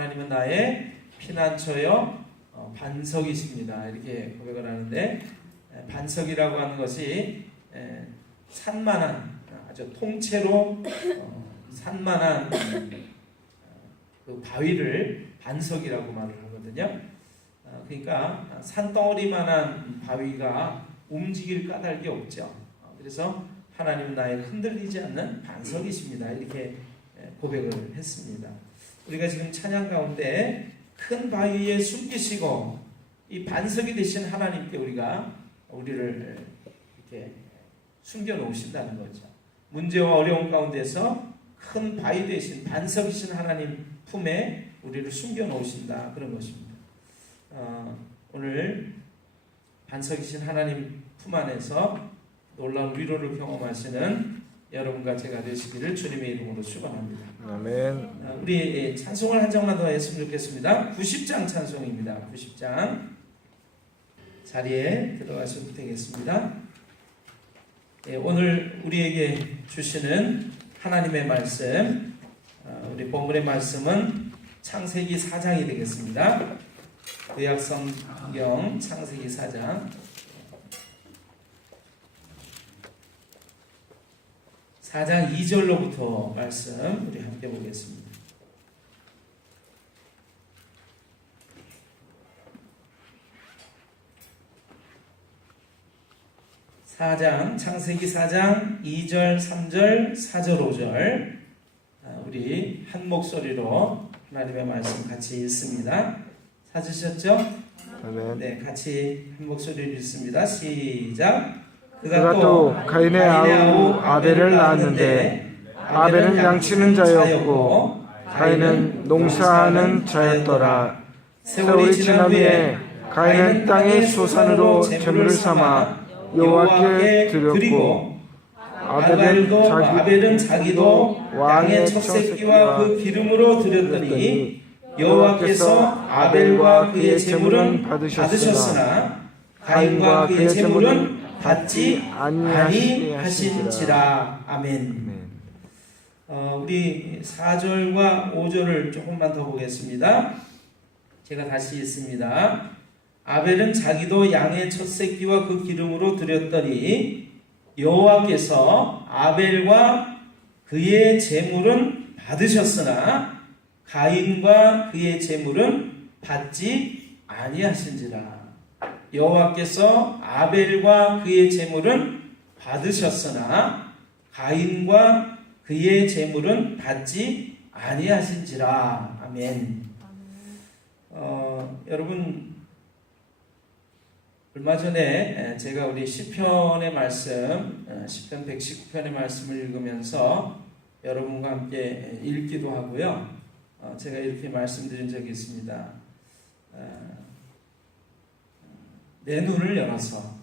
하나님은 나의 피난처요 반석이십니다. 이렇게 고백을 하는데, 반석이라고 하는 것이 산만한, 아주 통째로 산만한 그 바위를 반석이라고 말을 하거든요. 그러니까 산덩어리만한 바위가 움직일 까닭이 없죠. 그래서 하나님은 나의 흔들리지 않는 반석이십니다. 이렇게 고백을 했습니다. 우리가 지금 찬양 가운데 큰 바위에 숨기시고 이 반석이 되신 하나님께 우리를 이렇게 숨겨 놓으신다는 거죠. 문제와 어려움 가운데서 큰 바위 되신 반석이신 하나님 품에 우리를 숨겨 놓으신다, 그런 것입니다. 오늘 반석이신 하나님 품 안에서 놀라운 위로를 경험하시는 여러분과 제가 되시기를 주님의 이름으로 축원합니다. 아멘. 우리 찬송을 한 장만 더 했으면 좋겠습니다. 90장 찬송입니다. 90장 자리에 들어가셔도 되겠습니다. 오늘 우리에게 주시는 하나님의 말씀, 우리 본문의 말씀은 창세기 4장이 되겠습니다. 구약성경 창세기 4장 4장 2절로부터 말씀 우리 함께 보겠습니다. 창세기 4장 2절, 3절, 4절, 5절 우리 한 목소리로 하나님의 말씀 같이 읽습니다. 찾으셨죠? 아멘. 네, 같이 한 목소리로 읽습니다. 시작. 그가 또 가인의 아우 아벨을 낳았는데 아벨은 양치는 자였고 가인은 농사하는 자였더라. 세월이 지난 후에 가인은 땅의 소산으로 제물을 삼아 여호와께 드렸고 아벨은 자기도 왕의 첫 새끼와 그 기름으로 드렸더니 여호와께서 아벨과 그의 제물은 받으셨으나 가인과 그의 제물은 받지 아니하신지라. 아멘. 우리 4절과 5절을 조금만 더 보겠습니다. 제가 다시 읽습니다. 아벨은 자기도 양의 첫 새끼와 그 기름으로 드렸더니 여호와께서 아벨과 그의 제물은 받으셨으나 가인과 그의 제물은 받지 아니하신지라. 여호와께서 아벨과 그의 제물은 받으셨으나 가인과 그의 제물은 받지 아니하신지라. 아멘. 여러분, 얼마 전에 제가 우리 시편의 말씀, 시편 119편의 말씀을 읽으면서 여러분과 함께 읽기도 하고요. 제가 이렇게 말씀드린 적이 있습니다. 내 눈을 열어서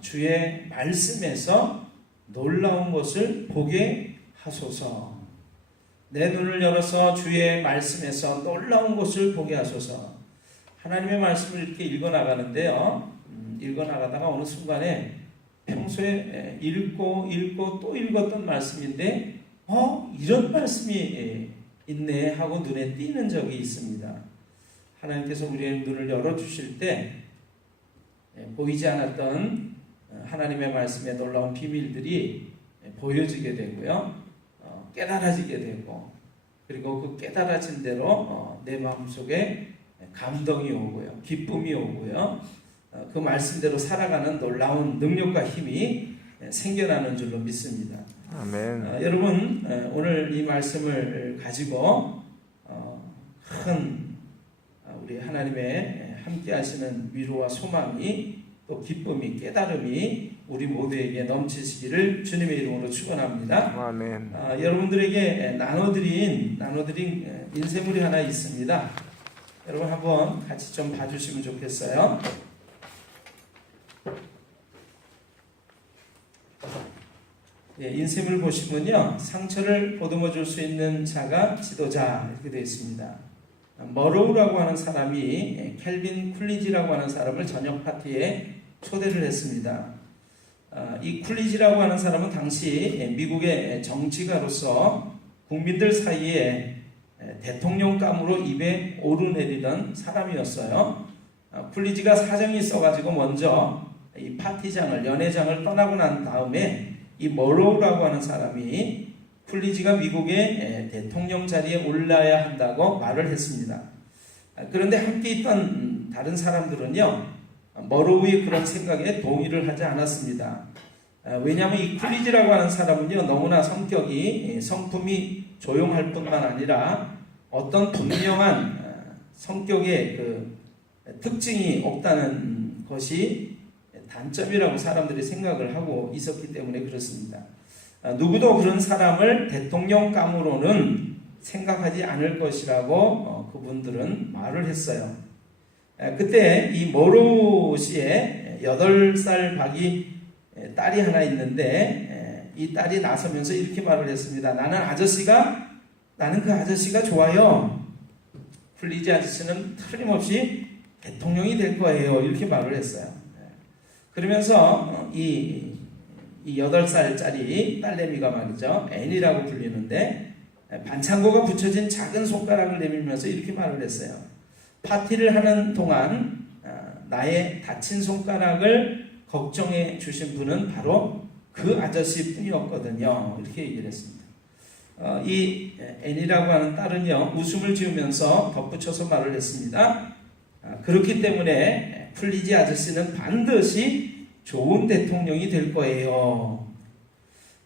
주의 말씀에서 놀라운 것을 보게 하소서. 내 눈을 열어서 주의 말씀에서 놀라운 것을 보게 하소서. 하나님의 말씀을 이렇게 읽어나가는데요. 읽어나가다가 어느 순간에 평소에 읽고 또 읽었던 말씀인데 이런 말씀이 있네 하고 눈에 띄는 적이 있습니다. 하나님께서 우리의 눈을 열어주실 때 보이지 않았던 하나님의 말씀의 놀라운 비밀들이 보여지게 되고요. 깨달아지게 되고, 그리고 그 깨달아진 대로 내 마음속에 감동이 오고요. 기쁨이 오고요. 그 말씀대로 살아가는 놀라운 능력과 힘이 생겨나는 줄로 믿습니다. 아멘. 여러분, 오늘 이 말씀을 가지고 큰 우리 하나님의 함께 하시는 위로와 소망이, 또 기쁨이, 깨달음이 우리 모두에게 넘치시기를 주님의 이름으로 축원합니다. 아멘. 여러분들에게 나눠드린 인쇄물이 하나 있습니다. 여러분 한번 같이 좀 봐주시면 좋겠어요. 인쇄물 보시면요, 상처를 보듬어 줄 수 있는 자가 지도자 이렇게 되어 있습니다. 머로우라고 하는 사람이 켈빈 쿨리지라고 하는 사람을 저녁 파티에 초대를 했습니다. 이 쿨리지라고 하는 사람은 당시 미국의 정치가로서 국민들 사이에 대통령감으로 입에 오르내리던 사람이었어요. 쿨리지가 사정이 있어가지고 먼저 이 파티장을, 연회장을 떠나고 난 다음에 이 머로우라고 하는 사람이 쿨리지가 미국의 대통령 자리에 올라야 한다고 말을 했습니다. 그런데 함께 있던 다른 사람들은요, 머로우의 그런 생각에 동의를 하지 않았습니다. 왜냐하면 이 쿨리지라고 하는 사람은요, 너무나 성품이 조용할 뿐만 아니라 어떤 분명한 성격의 그 특징이 없다는 것이 단점이라고 사람들이 생각을 하고 있었기 때문에 그렇습니다. 누구도 그런 사람을 대통령감으로는 생각하지 않을 것이라고 그분들은 말을 했어요. 그때 이 머로우 씨의 8살 박이 딸이 하나 있는데 이 딸이 나서면서 이렇게 말을 했습니다. 나는 그 아저씨가 좋아요. 쿨리지 아저씨는 틀림없이 대통령이 될 거예요. 이렇게 말을 했어요. 그러면서 이 8살짜리 딸내미가 말이죠, 앤이라고 불리는데 반창고가 붙여진 작은 손가락을 내밀면서 이렇게 말을 했어요. 파티를 하는 동안 나의 다친 손가락을 걱정해 주신 분은 바로 그 아저씨 뿐이었거든요. 이렇게 얘기를 했습니다. 이 앤이라고 하는 딸은요, 웃음을 지으면서 덧붙여서 말을 했습니다. 그렇기 때문에 쿨리지 아저씨는 반드시 좋은 대통령이 될 거예요.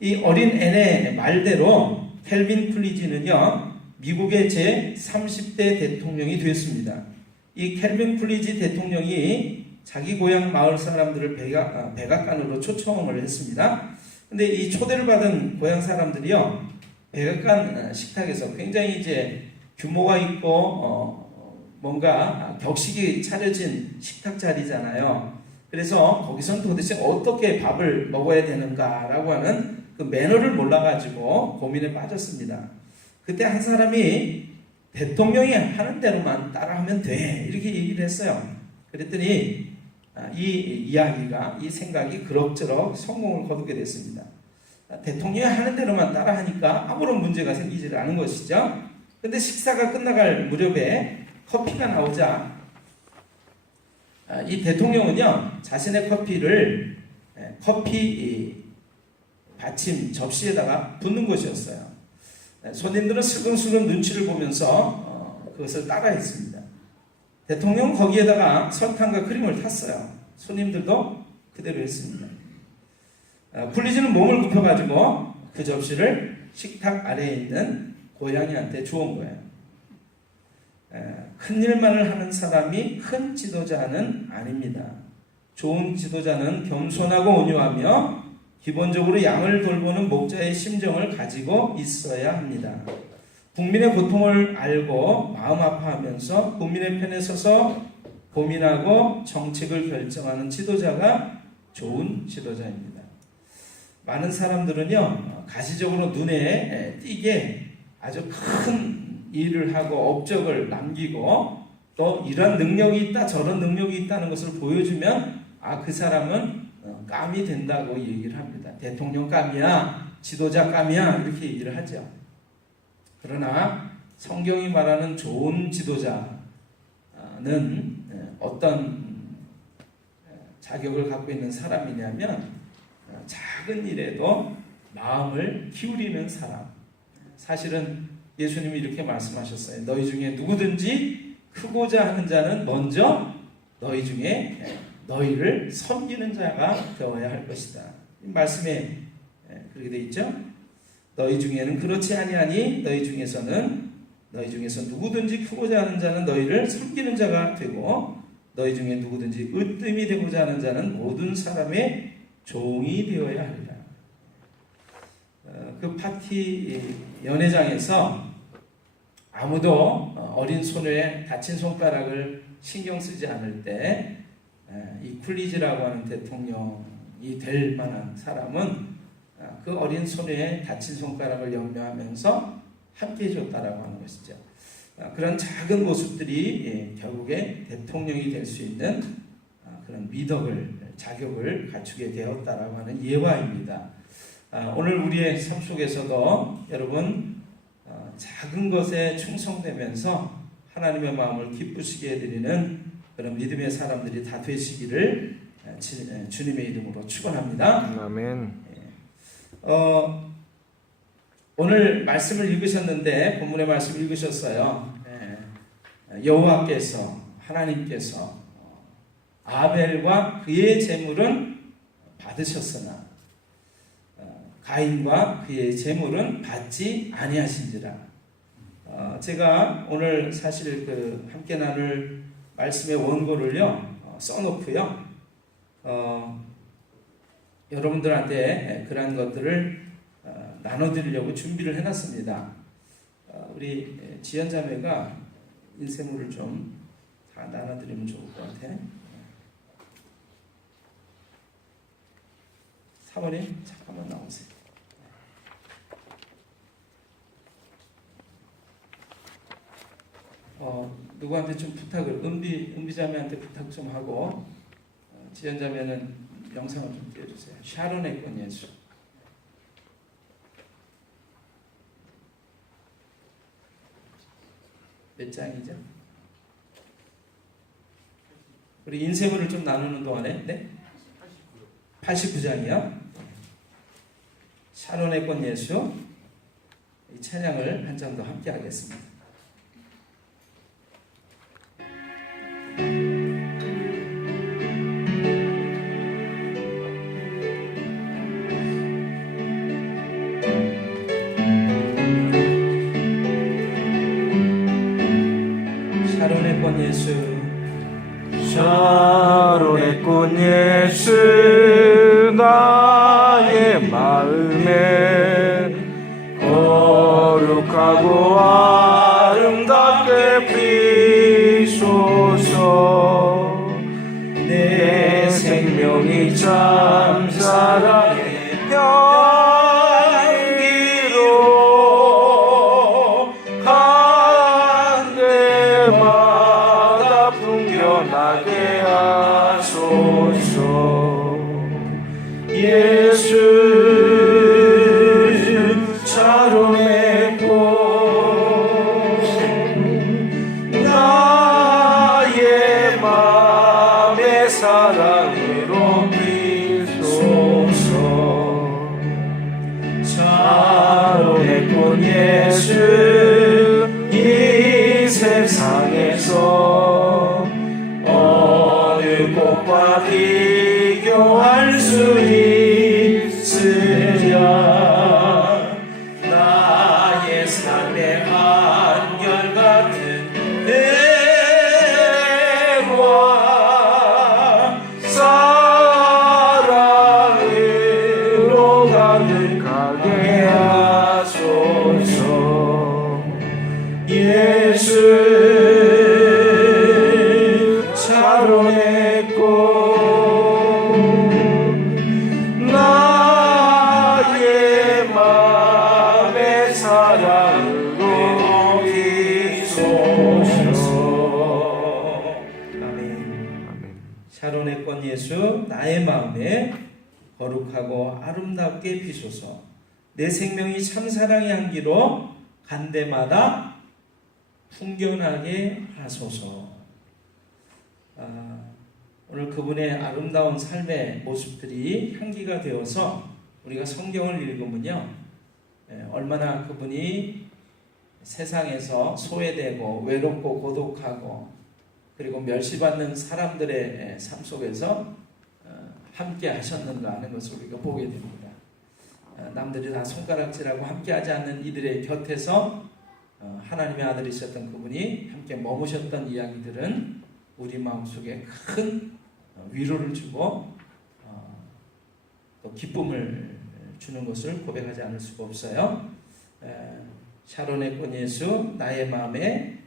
이 어린 앤의 말대로 켈빈 쿨리지는요, 미국의 제30대 대통령이 됐습니다. 이 켈빈 쿨리지 대통령이 자기 고향 마을 사람들을 백악관으로 초청을 했습니다. 근데 이 초대를 받은 고향 사람들이요, 백악관 식탁에서 굉장히 이제 규모가 있고 뭔가 격식이 차려진 식탁 자리잖아요. 그래서 거기선 도대체 어떻게 밥을 먹어야 되는가라고 하는 그 매너를 몰라가지고 고민에 빠졌습니다. 그때 한 사람이 대통령이 하는 대로만 따라하면 돼, 이렇게 얘기를 했어요. 그랬더니 이 생각이 그럭저럭 성공을 거두게 됐습니다. 대통령이 하는 대로만 따라하니까 아무런 문제가 생기지 않은 것이죠. 근데 식사가 끝나갈 무렵에 커피가 나오자 이 대통령은요, 자신의 커피를 커피 받침 접시에다가 붓는 것이었어요. 손님들은 슬금슬금 눈치를 보면서 그것을 따라했습니다. 대통령은 거기에다가 설탕과 크림을 탔어요. 손님들도 그대로 했습니다. 쿨리지는 몸을 굽혀가지고 그 접시를 식탁 아래에 있는 고양이한테 주온 거예요. 큰 일만을 하는 사람이 큰 지도자는 아닙니다. 좋은 지도자는 겸손하고 온유하며 기본적으로 양을 돌보는 목자의 심정을 가지고 있어야 합니다. 국민의 고통을 알고 마음 아파하면서 국민의 편에 서서 고민하고 정책을 결정하는 지도자가 좋은 지도자입니다. 많은 사람들은요, 가시적으로 눈에 띄게 아주 큰 일을 하고 업적을 남기고 또 이런 능력이 있다, 저런 능력이 있다는 것을 보여주면 그 사람은 감이 된다고 얘기를 합니다. 대통령 감이야, 지도자 감이야, 이렇게 얘기를 하죠. 그러나 성경이 말하는 좋은 지도자는 어떤 자격을 갖고 있는 사람이냐면 작은 일에도 마음을 기울이는 사람. 사실은 예수님이 이렇게 말씀하셨어요. 너희 중에 누구든지 크고자 하는 자는 먼저 너희 중에 너희를 섬기는 자가 되어야 할 것이다. 이 말씀에 그렇게 되어 있죠. 너희 중에는 그렇지 아니하니 너희 중에서 누구든지 크고자 하는 자는 너희를 섬기는 자가 되고 너희 중에 누구든지 으뜸이 되고자 하는 자는 모든 사람의 종이 되어야 하리라. 그 파티 연회장에서 아무도 어린 소녀의 다친 손가락을 신경 쓰지 않을 때 이 쿨리지라고 하는 대통령이 될 만한 사람은 그 어린 소녀의 다친 손가락을 염려하면서 함께 해줬다라고 하는 것이죠. 그런 작은 모습들이 결국에 대통령이 될 수 있는 그런 자격을 갖추게 되었다라고 하는 예화입니다. 오늘 우리의 삶 속에서도 여러분 작은 것에 충성되면서 하나님의 마음을 기쁘시게 해드리는 그런 믿음의 사람들이 다 되시기를 주님의 이름으로 축원합니다. 아멘. 오늘 말씀을 읽으셨는데 본문의 말씀 읽으셨어요. 여호와께서 하나님께서 아벨과 그의 제물은 받으셨으나 가인과 그의 제물은 받지 아니하신지라. 제가 오늘 사실 함께 나눌 말씀의 원고를요 써놓고요 여러분들한테 그러한 것들을 나눠드리려고 준비를 해놨습니다. 우리 지연자매가 인쇄물을 좀 다 나눠드리면 좋을 것 같아. 사모님 잠깐만 나오세요. 누구한테 좀 부탁을 은비자매한테 부탁 좀 하고 지연자매는 영상을 좀 띄워주세요. 샤론의 꽃 예수. 몇 장이죠? 우리 인쇄물을 좀 나누는 동안에 네? 89장이요. 샤론의 꽃 예수. 이 찬양을 한 장 더 함께 하겠습니다. 샤론의 꽃 예수. 샤론의 꽃 예수 나의 마음에 거룩하고 아름답게 비소서. 내 생명이 참 사랑의 향기로 한 데마다 풍겨나게 하소서. 예수 샤론의 꽃 나의 맘의 사랑으로 비소서. 샤론의 꽃 예수 이 세상에서 어느 꽃과 비교할 수 있으랴. 나의 삶의 한결같은 애와 사랑으로 가득하게 하소서. 예수 샤론의 꽃 나의 맘의 사랑으로 비소서. 아멘. 샤론의 꽃 예수 나의 마음에 거룩하고 아름답게 비소서. 내 생명이 참사랑의 향기로 간 데마다 풍겨나게 하소서. 오늘 그분의 아름다운 삶의 모습들이 향기가 되어서 우리가 성경을 읽으면요 얼마나 그분이 세상에서 소외되고 외롭고 고독하고 그리고 멸시받는 사람들의 삶 속에서 함께 하셨는가 하는 것을 우리가 보게 됩니다. 남들이 다 손가락질하고 함께 하지 않는 이들의 곁에서 하나님의 아들이셨던 그분이 함께 머무셨던 이야기들은 우리 마음속에 큰 위로를 주고 또 기쁨을 주는 것을 고백하지 않을 수가 없어요. 샤론의 꽃 예수 나의 마음에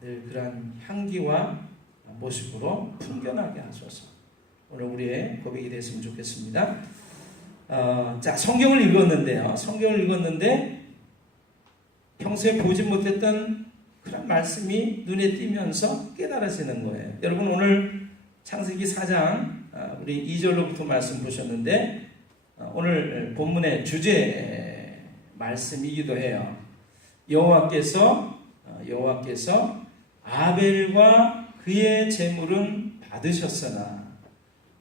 늘 그러한 향기와 모습으로 풍겨나게 하소서. 오늘 우리의 고백이 됐으면 좋겠습니다. 자, 성경을 읽었는데 평소에 보지 못했던 그런 말씀이 눈에 띄면서 깨달아지는 거예요. 여러분 오늘 창세기 4장 우리 2절로부터 말씀 보셨는데 오늘 본문의 주제 말씀이기도 해요. 여호와께서 아벨과 그의 제물은 받으셨으나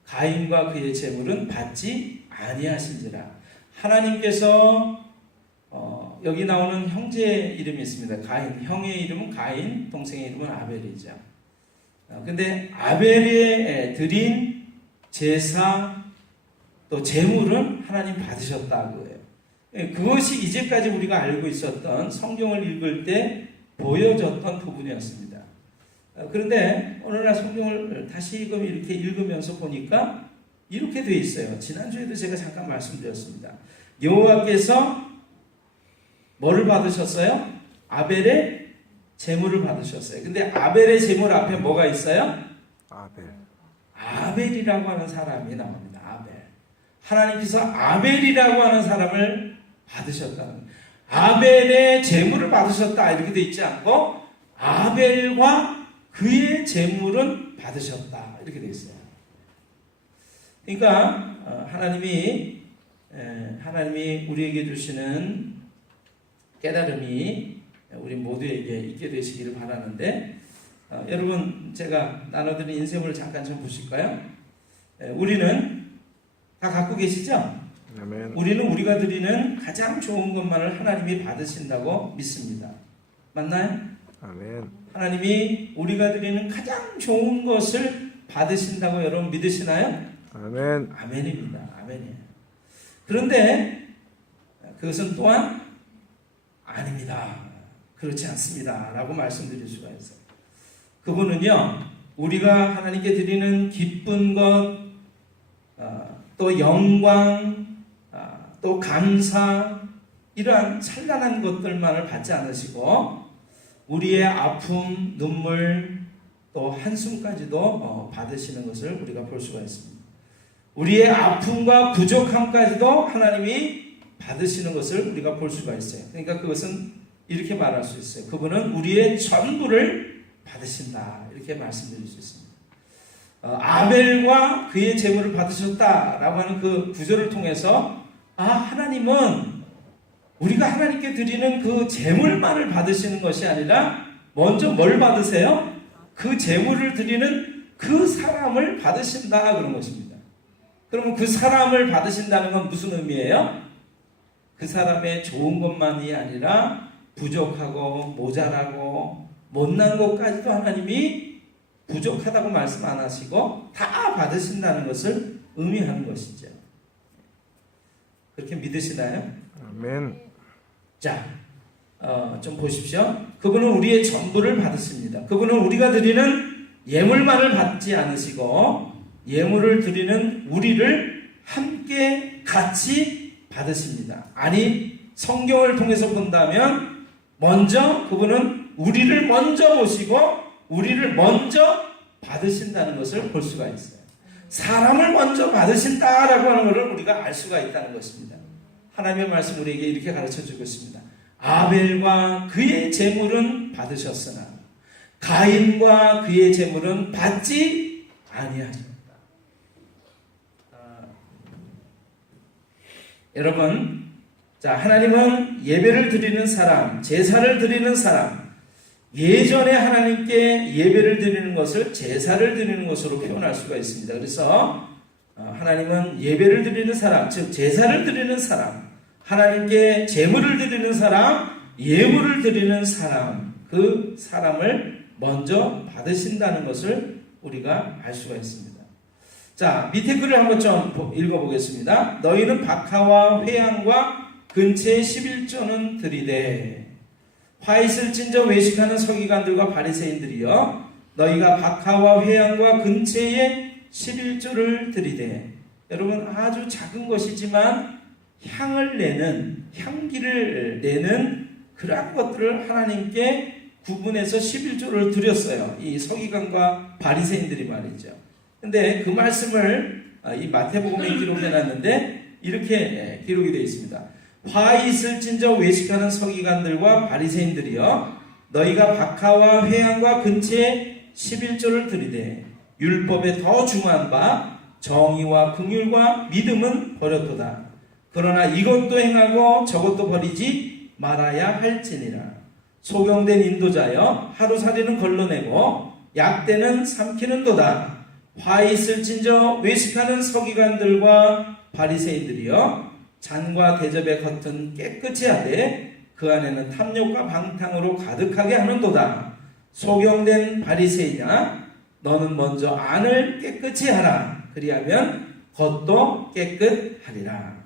가인과 그의 제물은 받지 아니하신지라. 하나님께서 여기 나오는 형제의 이름이 있습니다. 가인, 형의 이름은 가인, 동생의 이름은 아벨이죠. 근데 아벨이 드린 제사 또 제물은 하나님 받으셨다 그거예요. 그것이 이제까지 우리가 알고 있었던 성경을 읽을 때 보여졌던 부분이었습니다. 그런데 어느 날 성경을 다시금 이렇게 읽으면서 보니까 이렇게 돼 있어요. 지난주에도 제가 잠깐 말씀드렸습니다. 여호와께서 뭐를 받으셨어요? 아벨의 제물을 받으셨어요. 근데 아벨의 제물 앞에 뭐가 있어요? 아벨이라고 하는 사람이 나옵니다. 아벨. 하나님께서 아벨이라고 하는 사람을 받으셨다는 거예요. 아벨의 제물을 받으셨다 이렇게 돼 있지 않고 아벨과 그의 제물은 받으셨다 이렇게 돼 있어요. 그러니까 하나님이 우리에게 주시는 깨달음이 우리 모두에게 있게 되시기를 바라는데, 여러분 제가 나눠드린 인생을 잠깐 좀 보실까요? 우리는 다 갖고 계시죠? 아멘. 우리는 우리가 드리는 가장 좋은 것만을 하나님이 받으신다고 믿습니다. 맞나요? 아멘. 하나님이 우리가 드리는 가장 좋은 것을 받으신다고 여러분 믿으시나요? 아멘. 아멘입니다. 아멘이에요. 그런데 그것은 또한 아닙니다. 그렇지 않습니다. 라고 말씀드릴 수가 있어요. 그분은요, 우리가 하나님께 드리는 기쁜 것, 또 영광, 또 감사, 이러한 찬란한 것들만을 받지 않으시고 우리의 아픔, 눈물, 또 한숨까지도 받으시는 것을 우리가 볼 수가 있습니다. 우리의 아픔과 부족함까지도 하나님이 받으시는 것을 우리가 볼 수가 있어요. 그러니까 그것은 이렇게 말할 수 있어요. 그분은 우리의 전부를 받으신다. 이렇게 말씀드릴 수 있습니다. 아벨과 그의 제물을 받으셨다라고 하는 그 구절을 통해서 하나님은 우리가 하나님께 드리는 그 제물만을 받으시는 것이 아니라 먼저 뭘 받으세요? 그 제물을 드리는 그 사람을 받으신다 그런 것입니다. 그러면 그 사람을 받으신다는 건 무슨 의미예요? 그 사람의 좋은 것만이 아니라 부족하고 모자라고 못난 것까지도 하나님이 부족하다고 말씀 안 하시고 다 받으신다는 것을 의미하는 것이죠. 그렇게 믿으시나요? 아멘. 자, 좀 보십시오. 그분은 우리의 전부를 받으십니다. 그분은 우리가 드리는 예물만을 받지 않으시고 예물을 드리는 우리를 함께 같이 받으십니다. 아니, 성경을 통해서 본다면 먼저 그분은 우리를 먼저 보시고 우리를 먼저 받으신다는 것을 볼 수가 있어요. 사람을 먼저 받으신다라고 하는 것을 우리가 알 수가 있다는 것입니다. 하나님의 말씀 우리에게 이렇게 가르쳐주고 있습니다. 아벨과 그의 제물은 받으셨으나 가인과 그의 제물은 받지 아니하셨다. 여러분, 자, 하나님은 예배를 드리는 사람, 제사를 드리는 사람, 예전에 하나님께 예배를 드리는 것을 제사를 드리는 것으로 표현할 수가 있습니다. 그래서 하나님은 예배를 드리는 사람, 즉 제사를 드리는 사람, 하나님께 제물을 드리는 사람, 예물을 드리는 사람, 그 사람을 먼저 받으신다는 것을 우리가 알 수가 있습니다. 자, 밑에 글을 한번 좀 읽어보겠습니다. 너희는 박하와 회양과 근처에 11조는 드리되 화 있을 찐저 외식하는 서기관들과 바리새인들이여 너희가 박하와 회양과 근처에 11조를 드리되. 여러분, 아주 작은 것이지만 향을 내는, 향기를 내는 그러한 것들을 하나님께 구분해서 11조를 드렸어요. 이 서기관과 바리새인들이 말이죠. 근데 그 말씀을 이 마태복음에 기록해 놨는데 이렇게 기록이 되어 있습니다. 화 있을진저 외식하는 서기관들과 바리새인들이여 너희가 박하와 회양과 근처에 11조를 드리되 율법에 더 중한 바 정의와 긍휼과 믿음은 버렸도다. 그러나 이것도 행하고 저것도 버리지 말아야 할지니라. 소경된 인도자여 하루살이는 걸러내고 약대는 삼키는도다. 화 있을진저 외식하는 서기관들과 바리새인들이여 잔과 대접의 겉은 깨끗이 하되 그 안에는 탐욕과 방탕으로 가득하게 하는도다. 소경된 바리새인아 너는 먼저 안을 깨끗이 하라. 그리하면 겉도 깨끗하리라.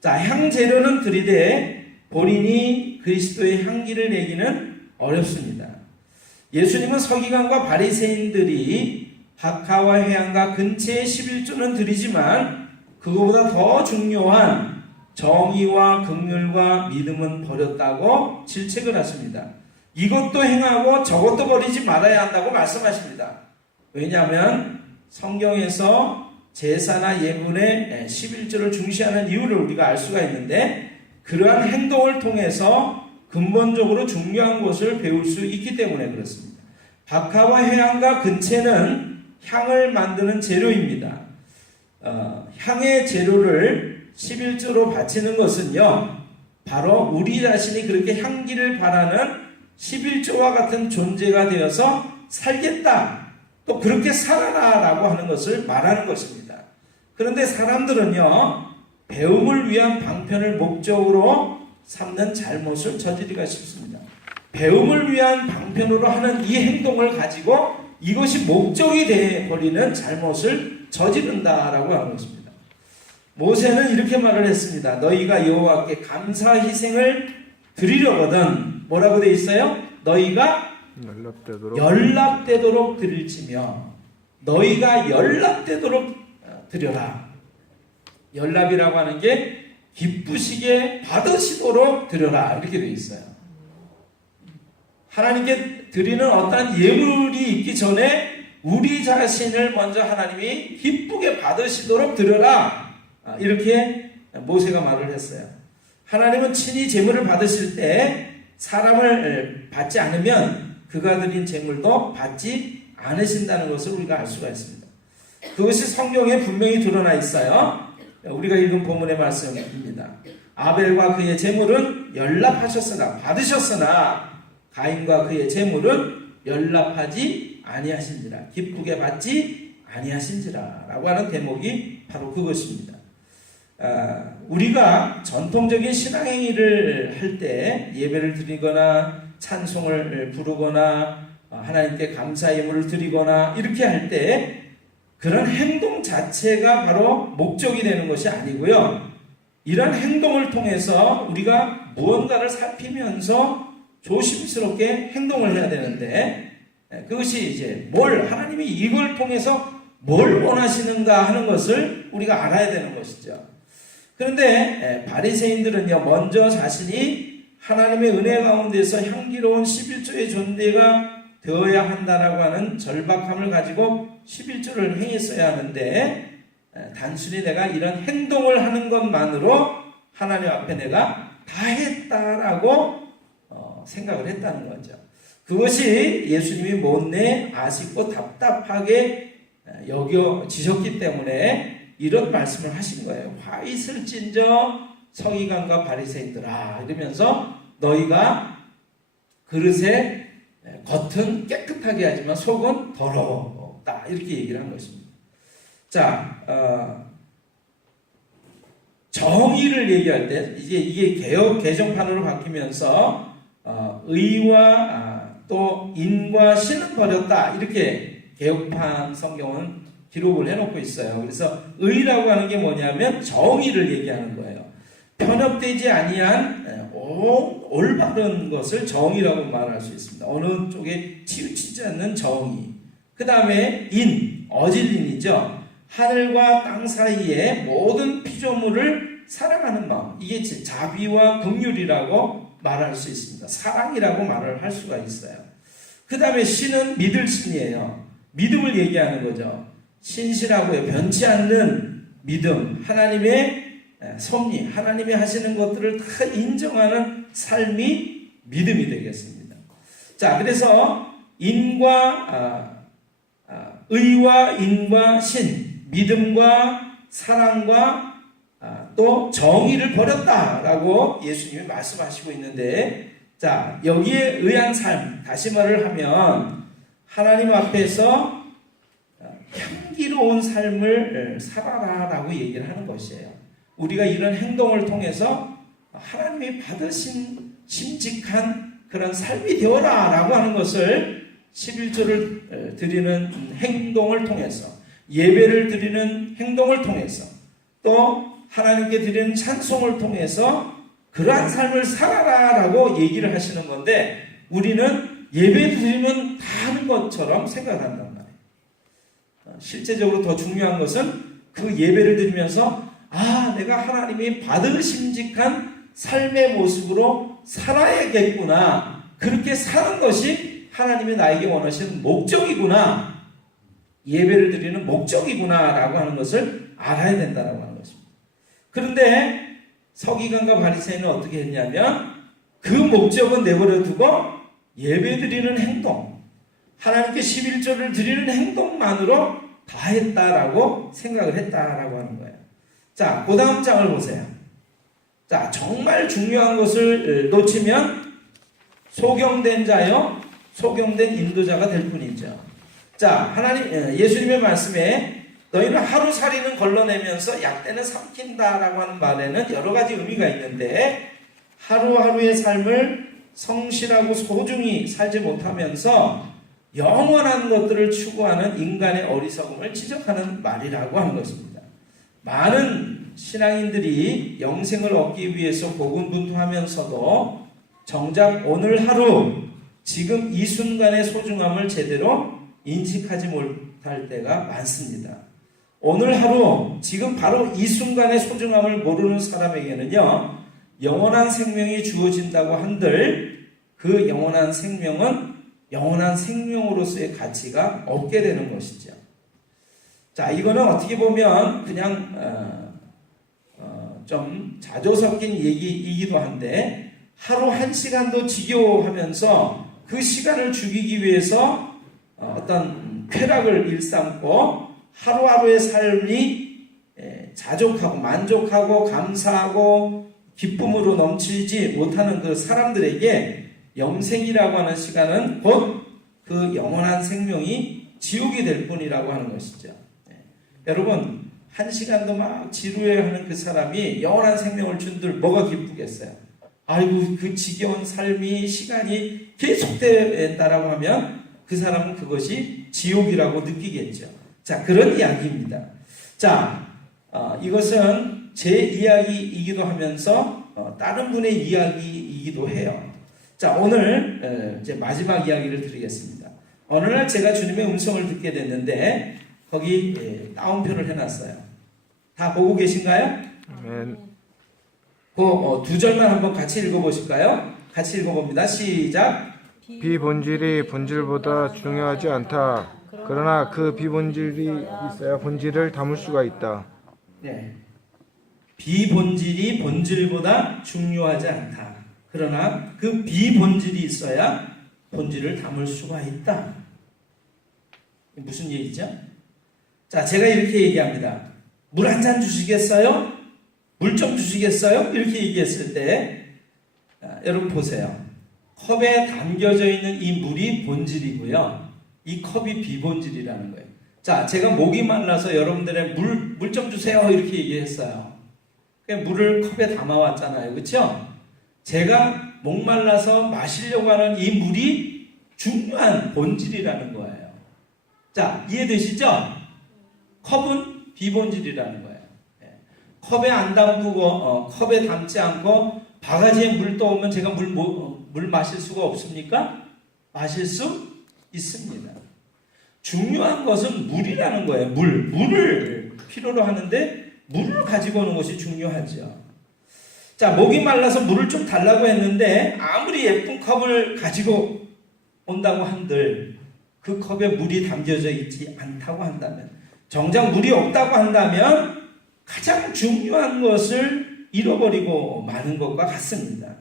자, 향재료는 들이되 본인이 그리스도의 향기를 내기는 어렵습니다. 예수님은 서기관과 바리새인들이 박하와 해양과 근처의 11조는 드리지만 그거보다 더 중요한 정의와 긍휼과 믿음은 버렸다고 질책을 하십니다. 이것도 행하고 저것도 버리지 말아야 한다고 말씀하십니다. 왜냐하면 성경에서 제사나 예물의 11조를 중시하는 이유를 우리가 알 수가 있는데 그러한 행동을 통해서 근본적으로 중요한 것을 배울 수 있기 때문에 그렇습니다. 박하와 해양과 근채는 향을 만드는 재료입니다. 향의 재료를 11조로 바치는 것은요, 바로 우리 자신이 그렇게 향기를 바라는 11조와 같은 존재가 되어서 살겠다, 또 그렇게 살아라 라고 하는 것을 말하는 것입니다. 그런데 사람들은요, 배움을 위한 방편을 목적으로 삼는 잘못을 저지르기가 쉽습니다. 배움을 위한 방편으로 하는 이 행동을 가지고 이것이 목적이 되어버리는 잘못을 저지른다라고 하는 것입니다. 모세는 이렇게 말을 했습니다. 너희가 여호와께 감사 희생을 드리려거든 뭐라고 되어 있어요? 너희가 연락되도록 드릴지며 너희가 연락되도록 드려라. 연락이라고 하는 게 기쁘시게 받으시도록 드려라 이렇게 되어 있어요. 하나님께 드리는 어떠한 예물이 있기 전에 우리 자신을 먼저 하나님이 기쁘게 받으시도록 드려라 이렇게 모세가 말을 했어요. 하나님은 친히 제물을 받으실 때 사람을 받지 않으면 그가 드린 제물도 받지 않으신다는 것을 우리가 알 수가 있습니다. 그것이 성경에 분명히 드러나 있어요. 우리가 읽은 본문의 말씀입니다. 아벨과 그의 제물은 연락하셨으나 받으셨으나 가인과 그의 제물은 연락하지 아니하신지라 기쁘게 받지 아니하신지라 라고 하는 대목이 바로 그것입니다. 우리가 전통적인 신앙행위를 할 때 예배를 드리거나 찬송을 부르거나 하나님께 감사 예물을 드리거나 이렇게 할 때 그런 행동 자체가 바로 목적이 되는 것이 아니고요. 이런 행동을 통해서 우리가 무언가를 살피면서 조심스럽게 행동을 해야 되는데 그것이 이제 하나님이 이걸 통해서 뭘 원하시는가 하는 것을 우리가 알아야 되는 것이죠. 그런데 바리새인들은요, 먼저 자신이 하나님의 은혜 가운데서 향기로운 11조의 존재가 되어야 한다라고 하는 절박함을 가지고 11조를 행했어야 하는데 단순히 내가 이런 행동을 하는 것만으로 하나님 앞에 내가 다 했다라고 생각을 했다는 거죠. 그것이 예수님이 못내 아쉽고 답답하게 여겨지셨기 때문에 이런 말씀을 하신 거예요. 화 있을진저 서기관과 바리새인들아 이러면서 너희가 그릇에 겉은 깨끗하게 하지만 속은 더럽다 이렇게 얘기를 한 것입니다. 자, 정의를 얘기할 때 이게 개정판으로 바뀌면서 의와 또 인과 신은 버렸다 이렇게 개혁판 성경은 기록을 해놓고 있어요. 그래서 의라고 하는 게 뭐냐면 정의를 얘기하는 거예요. 편협되지 아니한 올바른 것을 정의라고 말할 수 있습니다. 어느 쪽에 치우치지 않는 정의. 그 다음에 어질린이죠. 하늘과 땅 사이에 모든 피조물을 사랑하는 마음. 이게 자비와 긍휼이라고 말할 수 있습니다. 사랑이라고 말을 할 수가 있어요. 그 다음에 신은 믿을 신이에요. 믿음을 얘기하는 거죠. 신실하고요. 변치 않는 믿음. 하나님의 섭리, 하나님이 하시는 것들을 다 인정하는 삶이 믿음이 되겠습니다. 자, 그래서 의와 인과 신, 믿음과 사랑과 또 정의를 버렸다라고 예수님이 말씀하시고 있는데, 자, 여기에 의한 삶, 다시 말을 하면 하나님 앞에서 향기로운 삶을 살아라라고 얘기를 하는 것이에요. 우리가 이런 행동을 통해서 하나님이 받으신 심직한 그런 삶이 되어라라고 하는 것을 11조를 드리는 행동을 통해서, 예배를 드리는 행동을 통해서, 또 하나님께 드리는 찬송을 통해서 그러한 삶을 살아라라고 얘기를 하시는 건데, 우리는 예배 드리면 다 하는 것처럼 생각한단 말이에요. 실제적으로 더 중요한 것은 그 예배를 드리면서 내가 하나님이 받으심직한 삶의 모습으로 살아야겠구나, 그렇게 사는 것이 하나님이 나에게 원하시는 목적이구나, 예배를 드리는 목적이구나 라고 하는 것을 알아야 된다라고 하는 것입니다. 그런데 서기관과 바리새인은 어떻게 했냐면 그 목적은 내버려 두고 예배 드리는 행동, 하나님께 11조를 드리는 행동만으로 다 했다라고 생각을 했다라고 하는 거예요. 자, 그 다음 장을 보세요. 자, 정말 중요한 것을 놓치면 소경된 자요, 소경된 인도자가 될 뿐이죠. 자, 예수님의 말씀에 너희는 하루살이는 걸러내면서 약대는 삼킨다라고 하는 말에는 여러 가지 의미가 있는데, 하루하루의 삶을 성실하고 소중히 살지 못하면서 영원한 것들을 추구하는 인간의 어리석음을 지적하는 말이라고 하는 것입니다. 많은 신앙인들이 영생을 얻기 위해서 고군분투하면서도 정작 오늘 하루, 지금 이 순간의 소중함을 제대로 인식하지 못할 때가 많습니다. 오늘 하루, 지금 바로 이 순간의 소중함을 모르는 사람에게는요, 영원한 생명이 주어진다고 한들 그 영원한 생명은 영원한 생명으로서의 가치가 없게 되는 것이죠. 자, 이거는 어떻게 보면 그냥 좀 자조 섞인 얘기이기도 한데, 하루 한 시간도 지겨워하면서 그 시간을 죽이기 위해서 어떤 쾌락을 일삼고 하루하루의 삶이 자족하고 만족하고 감사하고 기쁨으로 넘치지 못하는 그 사람들에게 영생이라고 하는 시간은 곧 그 영원한 생명이 지옥이 될 뿐이라고 하는 것이죠. 여러분, 한 시간도 막 지루해하는 그 사람이 영원한 생명을 준들 뭐가 기쁘겠어요? 아이고, 그 지겨운 삶이, 시간이 계속된다라고 하면 그 사람은 그것이 지옥이라고 느끼겠죠. 자, 그런 이야기입니다. 자, 이것은 제 이야기이기도 하면서 다른 분의 이야기이기도 해요. 자, 오늘 이제 마지막 이야기를 드리겠습니다. 어느 날 제가 주님의 음성을 듣게 됐는데 거기 따옴표를 해놨어요. 다 보고 계신가요? 아멘. 그 두 절만 한번 같이 읽어보실까요? 같이 읽어봅니다. 시작. 비본질이 본질보다 중요하지 않다. 그러나 그 비본질이 있어야 본질을 담을 수가 있다. 네. 비본질이 본질보다 중요하지 않다. 그러나 그 비본질이 있어야 본질을 담을 수가 있다. 무슨 얘기죠? 자, 제가 이렇게 얘기합니다. 물 한 잔 주시겠어요? 물 좀 주시겠어요? 이렇게 얘기했을 때, 여러분 보세요. 컵에 담겨져 있는 이 물이 본질이고요, 이 컵이 비본질이라는 거예요. 자, 제가 목이 말라서 여러분들의 물 좀 주세요 이렇게 얘기했어요. 물을 컵에 담아왔잖아요. 그렇죠? 제가 목말라서 마시려고 하는 이 물이 중요한 본질이라는 거예요. 자, 이해되시죠? 컵은 비본질이라는 거예요. 컵에 안 담그고 컵에 담지 않고 바가지에 물 떠오면 제가 물 마실 수가 없습니까? 마실 수 있습니다. 중요한 것은 물이라는 거예요. 물을 필요로 하는데 물을 가지고 오는 것이 중요하죠. 자, 목이 말라서 물을 좀 달라고 했는데 아무리 예쁜 컵을 가지고 온다고 한들 그 컵에 물이 담겨져 있지 않다고 한다면, 정작 물이 없다고 한다면 가장 중요한 것을 잃어버리고 마는 것과 같습니다.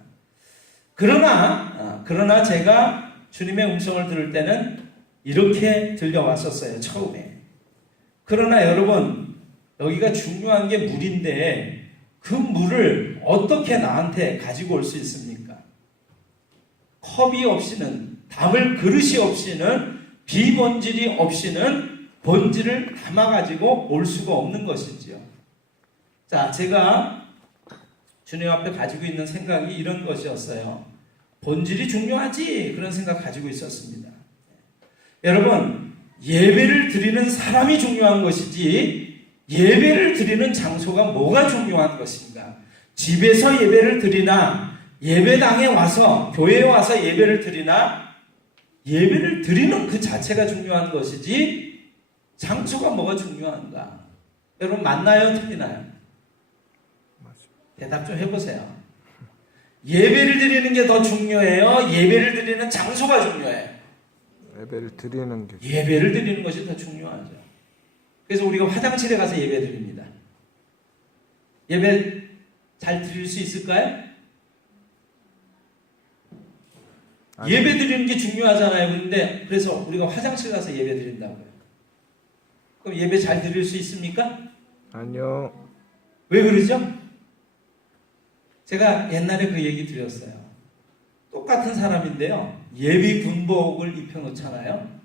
그러나 제가 주님의 음성을 들을 때는 이렇게 들려왔었어요. 처음에. 그러나 여러분, 여기가 중요한 게 물인데 그 물을 어떻게 나한테 가지고 올 수 있습니까? 컵이 없이는, 담을 그릇이 없이는, 비본질이 없이는 본질을 담아가지고 올 수가 없는 것이지요. 자, 제가 주님 앞에 가지고 있는 생각이 이런 것이었어요. 본질이 중요하지, 그런 생각 가지고 있었습니다. 여러분, 예배를 드리는 사람이 중요한 것이지 예배를 드리는 장소가 뭐가 중요한 것인가? 집에서 예배를 드리나, 예배당에 와서, 교회에 와서 예배를 드리나, 예배를 드리는 그 자체가 중요한 것이지 장소가 뭐가 중요한가? 여러분, 맞나요? 틀리나요? 대답 좀 해보세요. 예배를 드리는 게 더 중요해요? 예배를 드리는 장소가 중요해요? 예배를 드리는 게 예배를 드리는 것이 더 중요하죠. 그래서 우리가 화장실에 가서 예배 드립니다. 예배 잘 드릴 수 있을까요? 예배 드리는 게 중요하잖아요. 그런데 그래서 우리가 화장실 가서 예배 드린다고요. 그럼 예배 잘 드릴 수 있습니까? 아니요. 왜 그러죠? 제가 옛날에 그 얘기 드렸어요. 똑같은 사람인데요. 예비 군복을 입혀놓잖아요.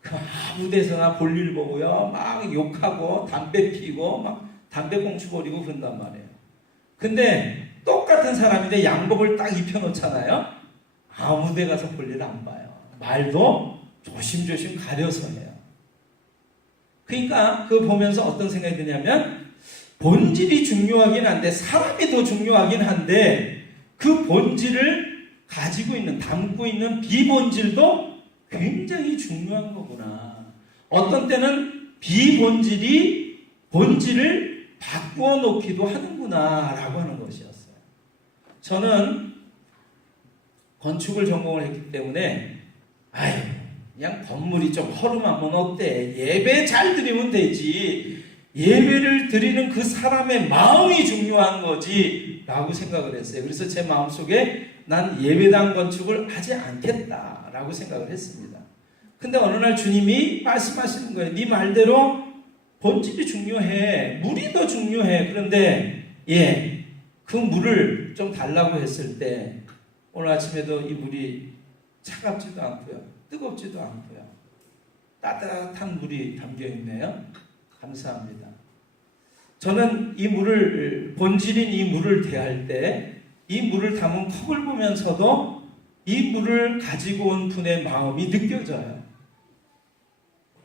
그 아무 데서나 볼일 보고요. 막 욕하고 담배 피고 막 담배 꽁초 버리고 그런단 말이에요. 근데 똑같은 사람인데 양복을 딱 입혀놓잖아요. 아무 데 가서 볼일 안 봐요. 말도 조심조심 가려서 해요. 그러니까 그거 보면서 어떤 생각이 드냐면 본질이 중요하긴 한데 사람이 더 중요하긴 한데 그 본질을 가지고 있는, 담고 있는 비본질도 굉장히 중요한 거구나. 어떤 때는 비본질이 본질을 바꾸어 놓기도 하는구나 라고 하는 것이었어요. 저는 건축을 전공을 했기 때문에 그냥 건물이 좀 허름하면 어때? 예배 잘 드리면 되지. 예배를 드리는 그 사람의 마음이 중요한 거지 라고 생각을 했어요. 그래서 제 마음속에 난 예배당 건축을 하지 않겠다라고 생각을 했습니다. 근데 어느 날 주님이 말씀하시는 거예요. 네 말대로 본질이 중요해. 물이 더 중요해. 그런데 그 물을 좀 달라고 했을 때 오늘 아침에도 이 물이 차갑지도 않고요. 뜨겁지도 않고요. 따뜻한 물이 담겨 있네요. 감사합니다. 저는 이 물을, 본질인 이 물을 대할 때 이 물을 담은 컵을 보면서도 이 물을 가지고 온 분의 마음이 느껴져요.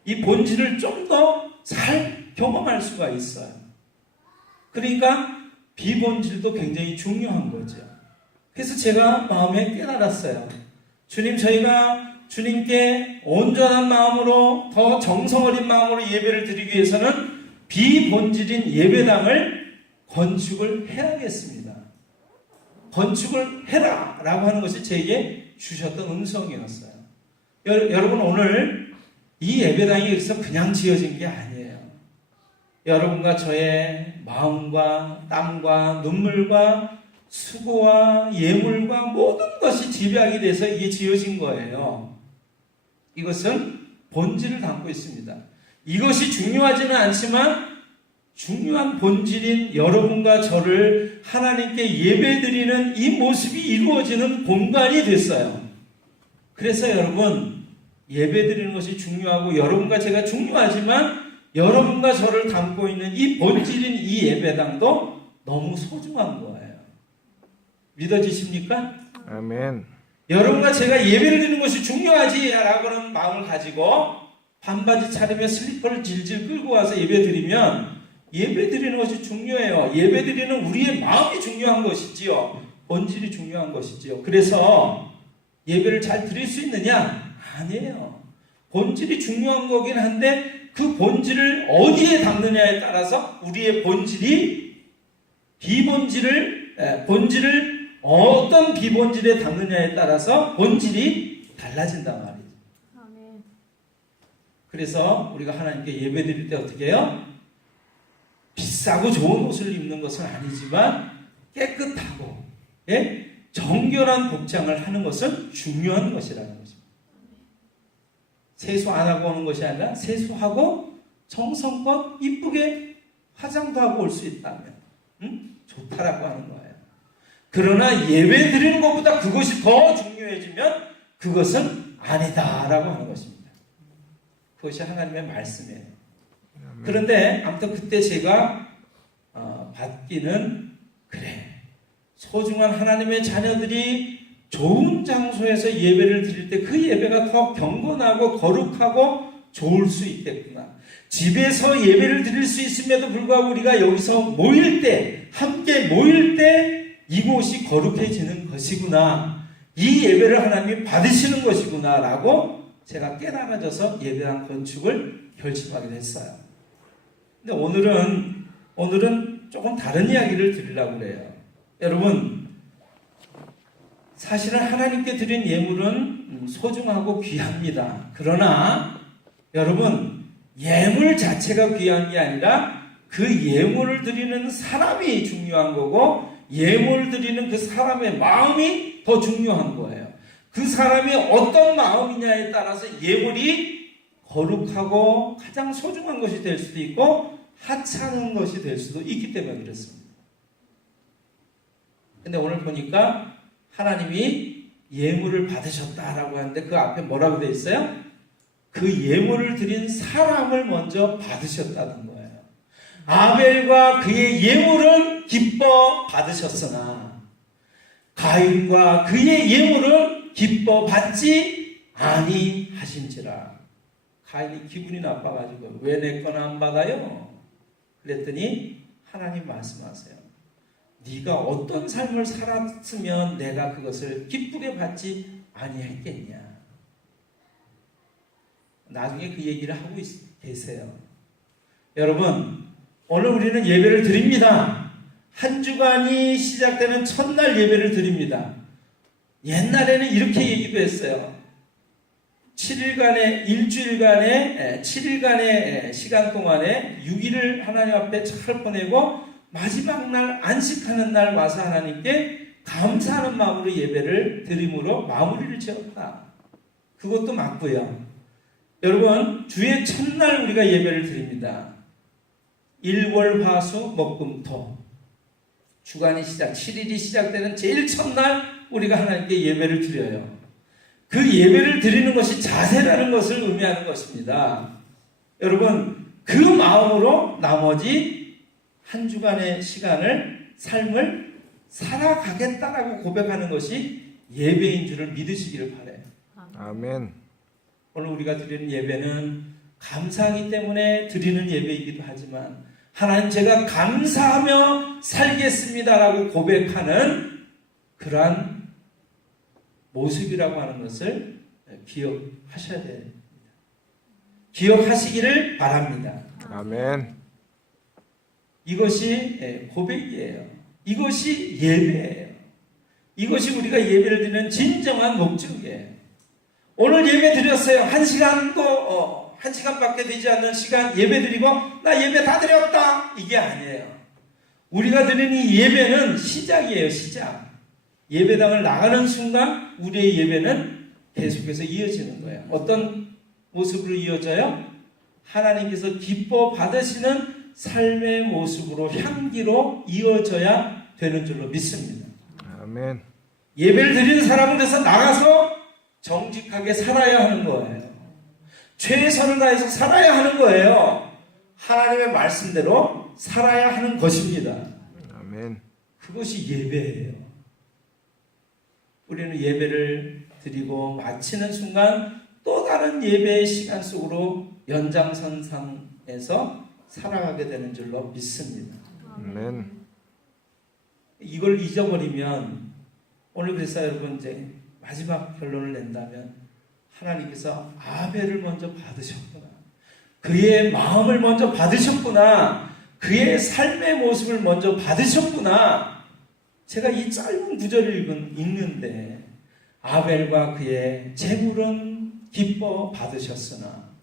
이 본질을 좀 더 잘 경험할 수가 있어요. 그러니까 비본질도 굉장히 중요한 거죠. 그래서 제가 마음에 깨달았어요. 주님, 저희가 주님께 온전한 마음으로, 더 정성 어린 마음으로 예배를 드리기 위해서는 비본질인 예배당을 건축을 해야겠습니다. 건축을 해라 라고 하는 것이 제게 주셨던 음성이었어요. 여러분, 오늘 이 예배당이 그래서 그냥 지어진 게 아니에요. 여러분과 저의 마음과 땀과 눈물과 수고와 예물과 모든 것이 집약이 돼서 이게 지어진 거예요. 이것은 본질을 담고 있습니다. 이것이 중요하지는 않지만 중요한 본질인 여러분과 저를 하나님께 예배드리는 이 모습이 이루어지는 공간이 됐어요. 그래서 여러분, 예배드리는 것이 중요하고 여러분과 제가 중요하지만 여러분과 저를 담고 있는 이 본질인 이 예배당도 너무 소중한 거예요. 믿어지십니까? 아멘. 여러분과 제가 예배를 드리는 것이 중요하지 라고 하는 마음을 가지고 반바지 차리며 슬리퍼를 질질 끌고 와서 예배 드리면 예배 드리는 것이 중요해요. 예배 드리는 우리의 마음이 중요한 것이지요. 본질이 중요한 것이지요. 그래서 예배를 잘 드릴 수 있느냐? 아니에요. 본질이 중요한 거긴 한데 그 본질을 어디에 담느냐에 따라서 우리의 본질이 본질을 어떤 비본질에 담느냐에 따라서 본질이 달라진단 말이죠. 아멘. 그래서 우리가 하나님께 예배 드릴 때 어떻게 해요? 비싸고 좋은 옷을 입는 것은 아니지만 깨끗하고 정결한 복장을 하는 것은 중요한 것이라는 것입니다. 세수 안 하고 오는 것이 아니라 세수하고 정성껏 이쁘게 화장도 하고 올 수 있다면 좋다라고 하는 거예요. 그러나 예배 드리는 것보다 그것이 더 중요해지면 그것은 아니다라고 하는 것입니다. 그것이 하나님의 말씀이에요. 그런데 아무튼 그때 제가 받기는 그래. 소중한 하나님의 자녀들이 좋은 장소에서 예배를 드릴 때 그 예배가 더 경건하고 거룩하고 좋을 수 있겠구나. 집에서 예배를 드릴 수 있음에도 불구하고 우리가 여기서 모일 때, 함께 모일 때 이곳이 거룩해지는 것이구나. 이 예배를 하나님이 받으시는 것이구나 라고 제가 깨달아져서 예배당 건축을 결심하게 됐어요. 근데 오늘은 조금 다른 이야기를 드리려고 그래요. 여러분, 사실은 하나님께 드린 예물은 소중하고 귀합니다. 그러나 여러분, 예물 자체가 귀한 게 아니라 그 예물을 드리는 사람이 중요한 거고, 예물 드리는 그 사람의 마음이 더 중요한 거예요. 그 사람이 어떤 마음이냐에 따라서 예물이 거룩하고 가장 소중한 것이 될 수도 있고 하찮은 것이 될 수도 있기 때문에 그렇습니다. 근데 오늘 보니까 하나님이 예물을 받으셨다라고 하는데 그 앞에 뭐라고 되어 있어요? 그 예물을 드린 사람을 먼저 받으셨다는 거예요. 아벨과 그의 예물은 기뻐 받으셨으나 가인과 그의 예물은 기뻐 받지 아니하신지라. 가인이 기분이 나빠가지고 왜 내 건 안 받아요? 그랬더니 하나님 말씀하세요. 네가 어떤 삶을 살았으면 내가 그것을 기쁘게 받지 아니했겠냐. 나중에 그 얘기를 하고 계세요. 여러분, 오늘 우리는 예배를 드립니다. 한 주간이 시작되는 첫날 예배를 드립니다. 옛날에는 이렇게 얘기도 했어요. 7일간의 시간 동안에 6일을 하나님 앞에 잘 보내고 마지막 날 안식하는 날 와서 하나님께 감사하는 마음으로 예배를 드림으로 마무리를 지었다. 그것도 맞고요. 여러분, 주의 첫날 우리가 예배를 드립니다. 일월화수 목금토 주간이 시작 7일이 시작되는 제일 첫날 우리가 하나님께 예배를 드려요. 그 예배를 드리는 것이 자세라는 것을 의미하는 것입니다. 여러분, 그 마음으로 나머지 한 주간의 삶을 살아가겠다라고 고백하는 것이 예배인 줄을 믿으시기를 바라요. 아멘. 오늘 우리가 드리는 예배는 감사하기 때문에 드리는 예배이기도 하지만 하나님, 제가 감사하며 살겠습니다라고 고백하는 그러한 모습이라고 하는 것을 기억하셔야 됩니다. 기억하시기를 바랍니다. 아멘. 이것이 고백이에요. 이것이 예배예요. 이것이 우리가 예배를 드리는 진정한 목적이에요. 오늘 예배 드렸어요. 한 시간밖에 되지 않는 시간 예배 드리고 나 예배 다 드렸다. 이게 아니에요. 우리가 드리는 이 예배는 시작이에요. 시작. 예배당을 나가는 순간 우리의 예배는 계속해서 이어지는 거예요. 어떤 모습으로 이어져요? 하나님께서 기뻐 받으시는 삶의 모습으로 향기로 이어져야 되는 줄로 믿습니다. 아멘. 예배를 드리는 사람은 그래서 나가서 정직하게 살아야 하는 거예요. 최선을 다해서 살아야 하는 거예요. 하나님의 말씀대로 살아야 하는 것입니다. 아멘. 그것이 예배예요. 우리는 예배를 드리고 마치는 순간 또 다른 예배의 시간 속으로 연장선상에서 살아가게 되는 줄로 믿습니다. 아멘. 이걸 잊어버리면 오늘 그래서 여러분 이제 마지막 결론을 낸다면 하나님께서 아벨을 먼저 받으셨구나. 그의 마음을 먼저 받으셨구나. 그의 삶의 모습을 먼저 받으셨구나. 제가 이 짧은 구절을 읽는데 아벨과 그의 재물은 기뻐 받으셨으나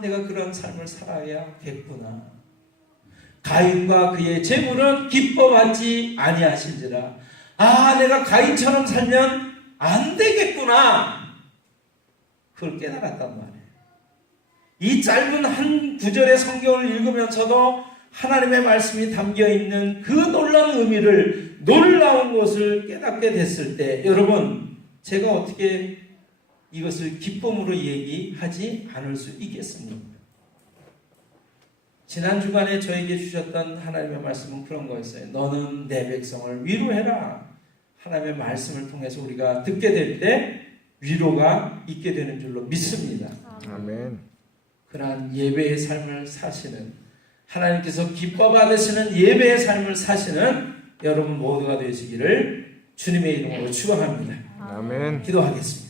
내가 그런 삶을 살아야겠구나. 가인과 그의 재물은 기뻐 받지 아니하신지라. 내가 가인처럼 살면 안 되겠구나. 그걸 깨달았단 말이에요. 이 짧은 한 구절의 성경을 읽으면서도 하나님의 말씀이 담겨 있는 그 놀라운 의미를, 놀라운 것을 깨닫게 됐을 때, 여러분, 제가 어떻게 이것을 기쁨으로 얘기하지 않을 수 있겠습니까? 지난 주간에 저에게 주셨던 하나님의 말씀은 그런 거였어요. 너는 내 백성을 위로해라. 하나님의 말씀을 통해서 우리가 듣게 될 때 위로가 있게 되는 줄로 믿습니다. 아멘. 그러한 예배의 삶을 사시는, 하나님께서 기뻐 받으시는 예배의 삶을 사시는 여러분 모두가 되시기를 주님의 이름으로 축원합니다. 아멘. 기도하겠습니다.